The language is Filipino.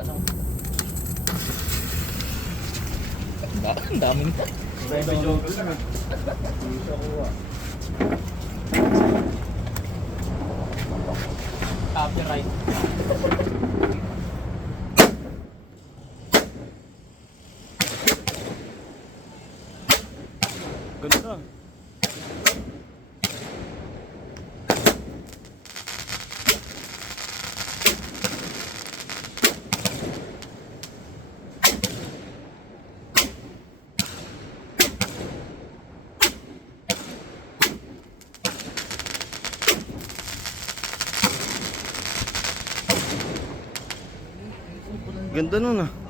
Ano? Ang dami nito. Copyright. Ganda. Ganda nun ah.